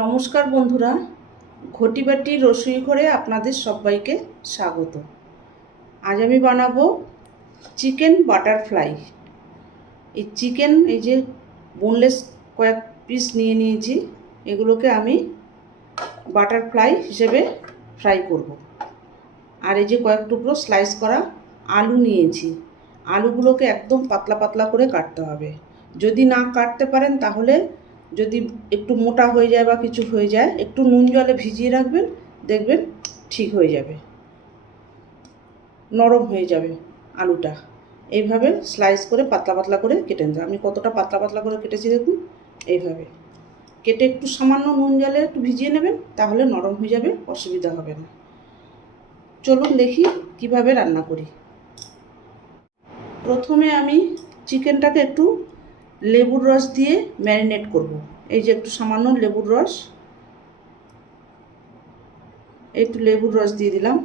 নমস্কার বন্ধুরা, ঘটি বাটির রসুই ঘরে আপনাদের সবাইকে স্বাগত। আজ আমি বানাবো চিকেন বাটারফ্লাই। এই চিকেন, এই যে বোনলেস কয়েক পিস নিয়ে নিয়েছি, এগুলোকে আমি বাটারফ্লাই হিসেবে ফ্রাই করব। আর এই যে কয়েক টুকরো স্লাইস করা আলু নিয়েছি, আলুগুলোকে একদম পাতলা পাতলা করে কাটতে হবে। যদি না কাটতে পারেন তাহলে যদি একটু মোটা হয়ে যায় বা কিছু হয়ে যায়, একটু নুন জলে ভিজিয়ে রাখবেন, দেখবেন ঠিক হয়ে যাবে, নরম হয়ে যাবে আলুটা। এইভাবে স্লাইস করে পাতলা পাতলা করে কেটে নিতে। আমি কতটা পাতলা পাতলা করে কেটেছি দেখুন। এইভাবে কেটে একটু সামান্য নুন জলে একটু ভিজিয়ে নেবেন, তাহলে নরম হয়ে যাবে, অসুবিধা হবে না। চলুন দেখি কিভাবে রান্না করি। প্রথমে আমি চিকেনটাকে একটু লেবুর রস দিয়ে ম্যারিনেট করব। এই যে একটু সামান্য লেবুর রস, একটু লেবুর রস দিয়ে দিলাম।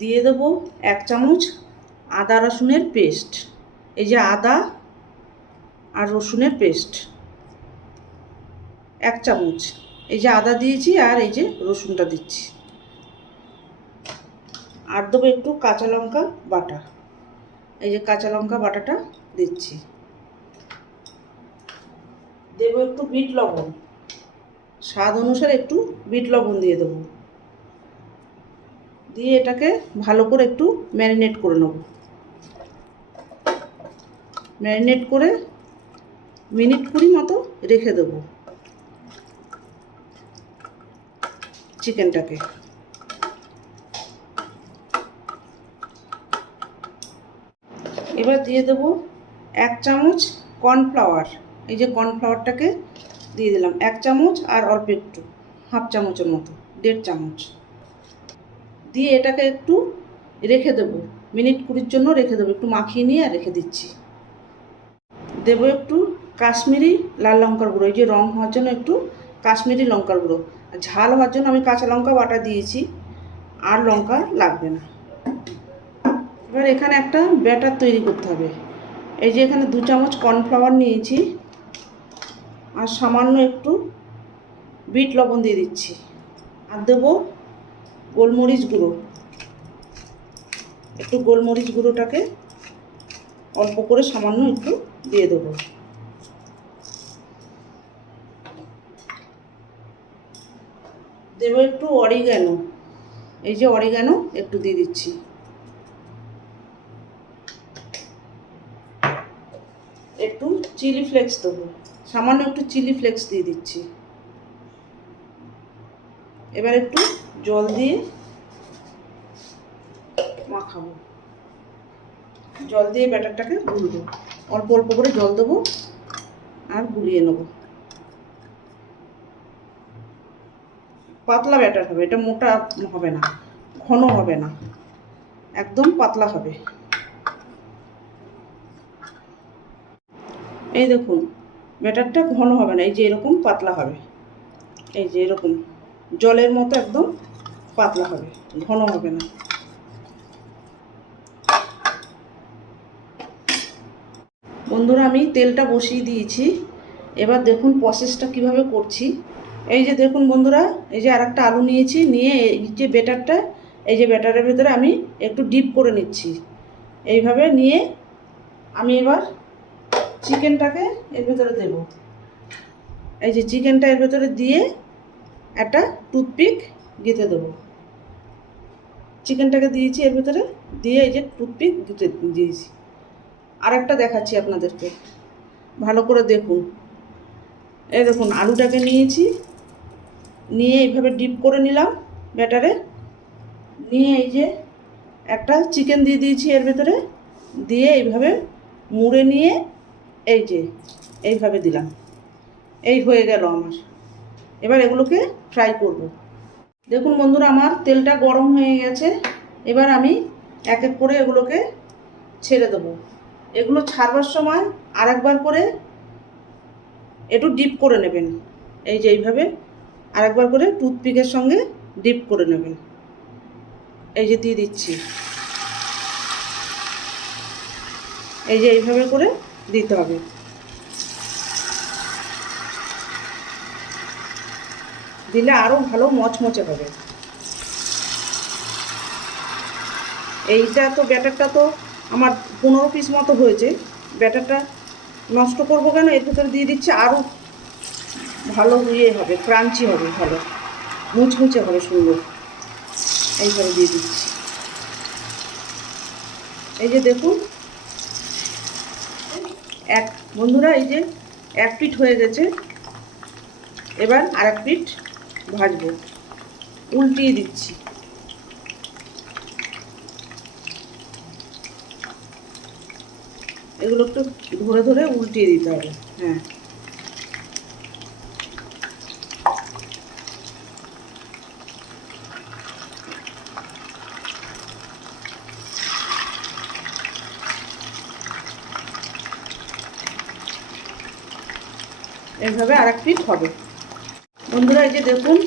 দিয়ে দেবো 1 চামচ আদা রসুনের পেস্ট। এই যে আদা আর রসুনের পেস্ট 1 চামচ। এই যে আদা দিয়েছি আর এই যে রসুনটা দিচ্ছি। আর দেবো একটু কাঁচা লঙ্কা বাটা। এই যে কাঁচা লঙ্কা বাটাটা দিচ্ছি। দেবো একটু বিট লবণ, স্বাদ অনুসারে একটু বিট লবণ দিয়ে দেবো। দিয়ে এটাকে ভালো করে একটু ম্যারিনেট করে নেব। ম্যারিনেট করে মিনিট 20 মতো রেখে দেবো চিকেনটাকে। এবার দিয়ে দেবো 1 চামচ কর্নফ্লাওয়ার। এই যে কর্নফ্লাওয়ারটাকে দিয়ে দিলাম 1 চামচ, আর অল্প একটু, হাফ চামচের মতো, 1.5 চামচ দিয়ে এটাকে একটু রেখে দেবো, মিনিট 20 জন্য রেখে দেবো। একটু মাখিয়ে নিয়ে আর রেখে দিচ্ছি। দেবো একটু কাশ্মীরি লাল লঙ্কার গুঁড়ো। এই যে রং হওয়ার জন্য একটু কাশ্মীরি লঙ্কার গুঁড়ো। আর ঝাল হওয়ার জন্য আমি কাঁচা লঙ্কা বাটা দিয়েছি, আর লঙ্কা লাগবে না। এবার এখানে একটা ব্যাটার তৈরি করতে হবে। এই যে এখানে 2 চামচ কর্নফ্লাওয়ার নিয়েছি, আর সামান্য একটু বিট লবণ দিয়ে দিচ্ছি। আর দেবো গোলমরিচ গুঁড়ো। একটু গোলমরিচ গুঁড়োটাকে অল্প করে সামান্য একটু দিয়ে দেবো। দেবো একটু অরিগ্যানো। এই যে অরিগ্যানো একটু দিয়ে দিচ্ছি। একটু চিলি ফ্লেক্স দেবো, সামান্য একটু চিলি ফ্লেক্স দিয়ে দিচ্ছি। এবার একটু জল দিয়ে মাখাবো। জল দিয়ে ব্যাটারটাকে গুলবো, অল্প অল্প করে জল দেবো আর গুলিয়ে নেব। পাতলা ব্যাটার হবে, এটা মোটা হবে না, ঘন হবে না, একদম পাতলা হবে। এই দেখুন, ব্যাটারটা ঘন হবে না, এই যে এরকম পাতলা হবে। এই যে এরকম জলের মতো একদম পাতলা হবে, ঘন হবে না। বন্ধুরা, আমি তেলটা বসিয়ে দিয়েছি। এবার দেখুন প্রসেসটা কিভাবে করছি। এই যে দেখুন বন্ধুরা, এই যে আরেকটা আলু নিয়েছি, নিয়ে এই যে ব্যাটারটা, এই যে ব্যাটারের ভেতরে আমি একটু ডিপ করে নিচ্ছি। এইভাবে নিয়ে আমি এবার চিকেনটাকে এর ভেতরে দেব। এই যে চিকেনটা এর ভেতরে দিয়ে একটা টুথপিক গেঁথে দেবো। চিকেনটাকে দিয়েছি এর ভেতরে, দিয়ে এই যে টুথপিক গেঁথে দিয়েছি। আরেকটা দেখাচ্ছি আপনাদেরকে, ভালো করে দেখুন। এই দেখুন, আলুটাকে নিয়েছি, নিয়ে এইভাবে ডিপ করে নিলাম ব্যাটারে, নিয়ে এই যে একটা চিকেন দিয়ে দিয়েছি এর ভেতরে, দিয়ে এইভাবে মুড়ে নিয়ে এই যে এইভাবে দিলাম। এই হয়ে গেল আমার। এবার এগুলোকে ফ্রাই করব। দেখুন বন্ধুরা, আমার তেলটা গরম হয়ে গেছে। এবার আমি এক এক করে এগুলোকে ছেড়ে দেবো। এগুলো ছাড়বার সময় আরেকবার করে একটু ডিপ করে নেবেন। এই যে এইভাবে আরেকবার করে টুথপিকের সঙ্গে ডিপ করে নেবেন। এই যে দিয়ে দিচ্ছি, এই যে এইভাবে করে দিতে হবে। দিলে আরও ভালো মচমচে হবে। এইটা তো ব্যাটারটা তো আমার 15 পিস মতো হয়েছে। ব্যাটারটা নষ্ট করবো কেন, এর ভেতরে দিয়ে দিচ্ছি, আরও ভালো হবে, ক্রাঞ্চি হবে, ভালো মুচমুচে হবে, সুন্দর। এইভাবে দিয়ে দিচ্ছি। এই যে দেখুন বন্ধুরা, এই যে এক পিঠ হয়ে গেছে। এবার আর এক পিঠ ভাজবো, উল্টিয়ে দিচ্ছি। এগুলো একটু ধরে ধরে উল্টিয়ে দিতে হবে। হ্যাঁ, এইভাবে আর এক পিঠ হবে। বন্ধুরা, এই যে দেখুন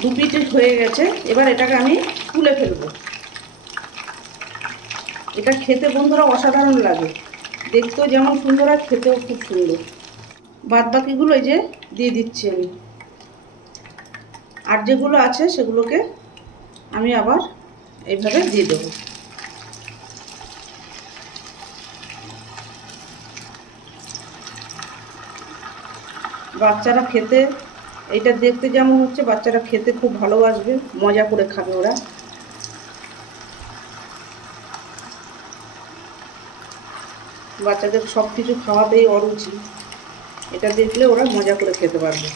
2 পিঠ হয়ে গেছে। এবার এটাকে আমি তুলে ফেলবো। এটা খেতে বন্ধুরা অসাধারণ লাগে, দেখতেও যেমন সুন্দর আর খেতেও খুব সুন্দর। বাদ বাকিগুলো এই যে দিয়ে দিচ্ছি আমি, আর যেগুলো আছে সেগুলোকে আমি আবার এইভাবে দিয়ে দেবো। বাচ্চারা খেতে, এটা দেখতে যেমন হচ্ছে, বাচ্চারা খেতে খুব ভালোবাসবে, মজা করে খাবে ওরা। বাচ্চাদের সব কিছু খাওয়াতেই অরুচি, এটা দেখলে ওরা মজা করে খেতে পারবে।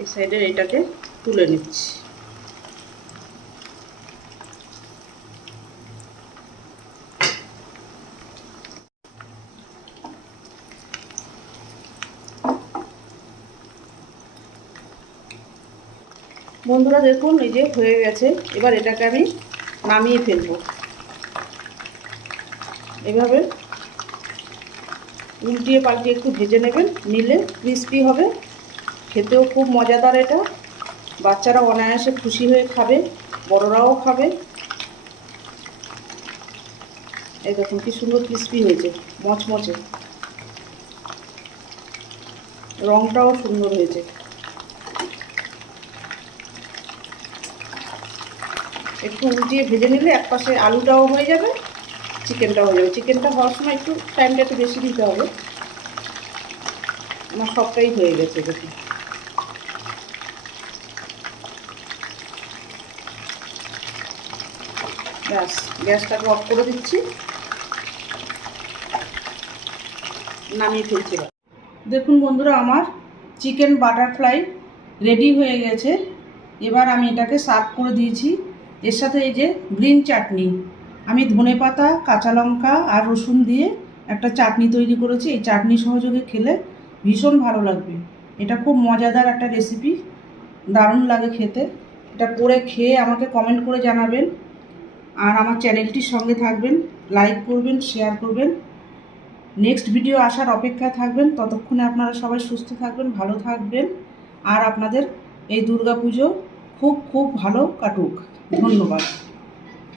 এই সাইডের এটাকে তুলে নিচ্ছি। বন্ধুরা দেখুন, এই যে হয়ে গেছে। এবার এটাকে আমি নামিয়ে ফেলবো। এভাবে উল্টিয়ে পাল্টিয়ে একটু ভেজে নেবেন, নিলে ক্রিস্পি হবে, খেতেও খুব মজাদার। এটা বাচ্চারা অনায়াসে খুশি হয়ে খাবে, বড়রাও খাবে। এই দেখুন কি সুন্দর ক্রিস্পি হয়েছে, মচমচে, রংটাও সুন্দর হয়েছে। একটু উল্টিয়ে ভেজে নিলে একপাশে আলুটাও হয়ে যাবে, চিকেনটাও হয়ে যাবে। চিকেনটা হওয়ার সময় একটু টাইমটা একটু বেশি দিতে হবে। আমার সবটাই হয়ে গেছে দেখুন। ব্যাস, গ্যাসটাকে অফ করে দিচ্ছি, নামিয়ে ফেলছি। দেখুন বন্ধুরা, আমার চিকেন বাটারফ্লাই রেডি হয়ে গেছে। এবার আমি এটাকে সার্ভ করে দিয়েছি। এর সাথে এই যে গ্রিন চাটনি, আমি ধনেপাতা, কাঁচা লঙ্কা আর রসুন দিয়ে একটা চাটনি তৈরি করেছি। এই চাটনি সহযোগে খেলে ভীষণ ভালো লাগবে। এটা খুব মজাদার একটা রেসিপি, দারুণ লাগে খেতে। এটা করে খেয়ে আমাকে কমেন্ট করে জানাবেন। আর আমার চ্যানেলটির সঙ্গে থাকবেন, লাইক করবেন, শেয়ার করবেন। নেক্সট ভিডিও আসার অপেক্ষায় থাকবেন। ততক্ষণে আপনারা সবাই সুস্থ থাকবেন, ভালো থাকবেন। আর আপনাদের এই দুর্গাপুজো খুব খুব ভালো কাটুক। ধন্যবাদ।